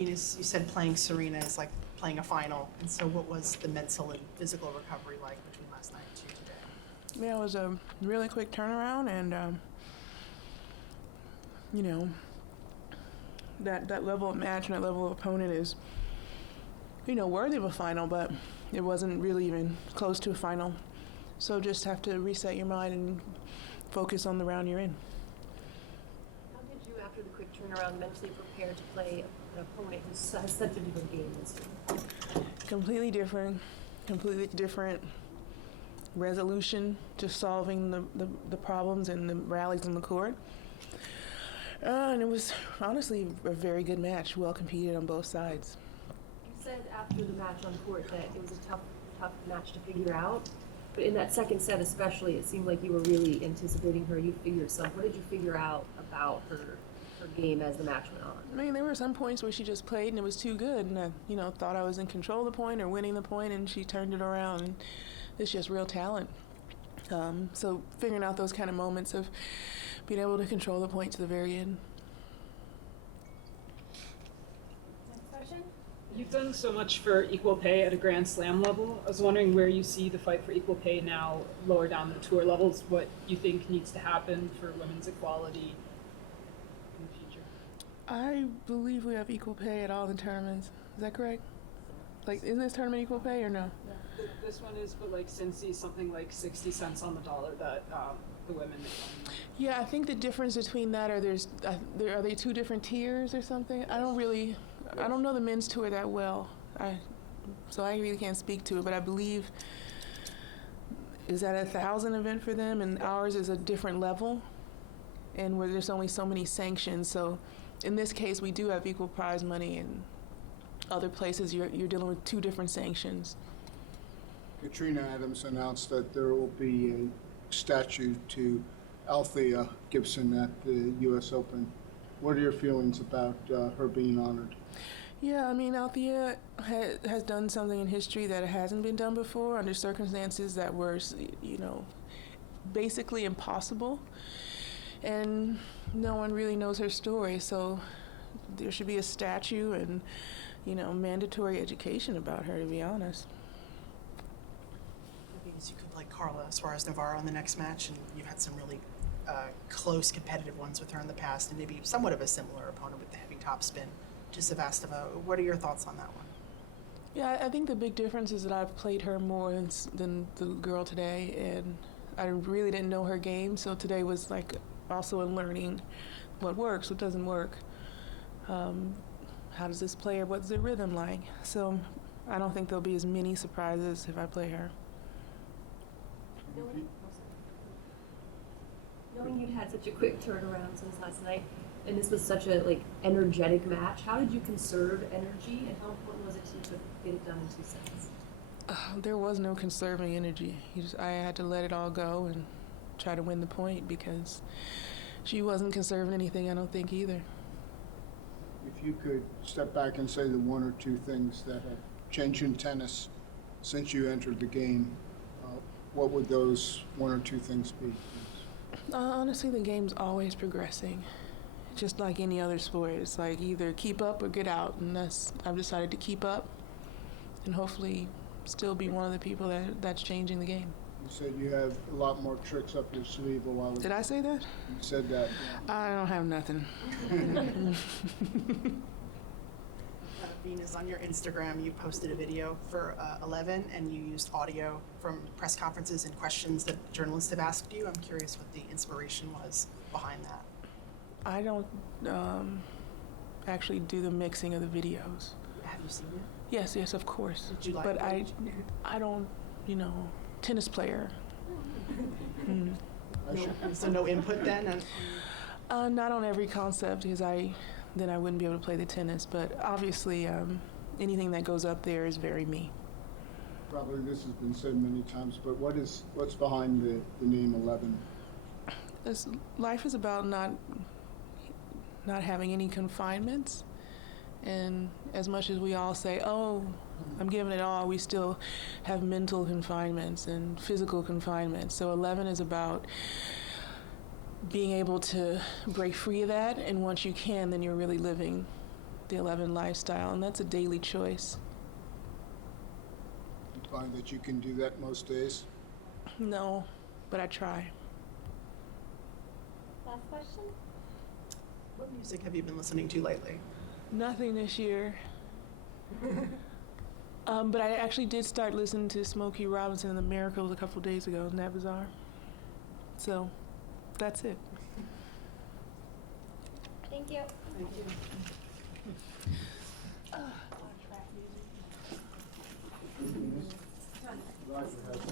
Venus, you said playing Serena is like playing a final, and so what was the mental and physical recovery like between last night and today? Yeah, it was a really quick turnaround, and you know, that level of match and that level of opponent is, worthy of a final, but it wasn't really even close to a final. So just have to reset your mind and focus on the round you're in. How did you, after the quick turnaround, mentally prepare to play an opponent who has such a different game than you? Completely different resolution to solving the problems and the rallies on the court. And it was honestly a very good match, well competed on both sides. You said after the match on court that it was a tough match to figure out. But in that second set especially, it seemed like you were really anticipating her. You figured something. What did you figure out about her game as the match went on? I mean, there were some points where she just played and it was too good, and I, thought I was in control of the point or winning the point, and she turned it around. And it's just real talent. So figuring out those kind of moments of being able to control the point to the very end. Next question. You've done so much for equal pay at a Grand Slam level. I was wondering where you see the fight for equal pay now, lower down the tour levels, what you think needs to happen for women's equality in the future. I believe we have equal pay at all the tournaments. Is that correct? Like, isn't this tournament equal pay or no? This one is, but like Cincy, something like 60 cents on the dollar that the women make. Yeah, I think the difference between that are are they two different tiers or something? I don't know the men's tour that well. So I really can't speak to it, but I believe, is that 1,000 event for them, and ours is a different level, and where there's only so many sanctions. So in this case, we do have equal prize money, and other places you're dealing with two different sanctions. Katrina Adams announced that there will be a statue to Althea Gibson at the U.S. Open. What are your feelings about her being honored? Yeah, I mean, Althea has done something in history that hasn't been done before under circumstances that were, basically impossible. And no one really knows her story, so there should be a statue and, mandatory education about her, to be honest. Because you could play Carla Suarez-Navarro in the next match, and you've had some really close competitive ones with her in the past, and maybe somewhat of a similar opponent with the heavy topspin to Sevastova. What are your thoughts on that one? Yeah, I think the big difference is that I've played her more than the girl today, and I really didn't know her game, so today was like also in learning what works, what doesn't work. How does this player, what's their rhythm like? So I don't think there'll be as many surprises if I play her. Knowing you'd had such a quick turnaround since last night, and this was such a energetic match, how did you conserve energy, and how important was it to you to get it done in 2 sets? There was no conserving energy. I had to let it all go and try to win the point, because she wasn't conserving anything, I don't think, either. If you could step back and say the one or two things that have changed in tennis since you entered the game, what would those one or two things be? Honestly, the game's always progressing, just like any other sport. It's like either keep up or get out, and I've decided to keep up, and hopefully still be one of the people that's changing the game. You said you have a lot more tricks up your sleeve a while ago. Did I say that? You said that. Yeah. I don't have nothing. Venus, on your Instagram, you posted a video for 11, and you used audio from press conferences and questions that journalists have asked you. I'm curious what the inspiration was behind that. I don't actually do the mixing of the videos. Have you seen it? Yes, of course. Did you like but it? I don't, tennis player. So no input then? Not on every concept, because then I wouldn't be able to play the tennis. But obviously, anything that goes up there is very me. Probably this has been said many times, but what's behind the name 11? Life is about not having any confinements, and as much as we all say, "Oh, I'm giving it all," we still have mental confinements and physical confinements. So 11 is about being able to break free of that, and once you can, then you're really living the 11 lifestyle, and that's a daily choice. You find that you can do that most days? No, but I try. Last question? What music have you been listening to lately? Nothing this year. But I actually did start listening to Smokey Robinson and the Miracles a couple days ago. Isn't that bizarre? So, that's it. Thank you. Thank you. Roger has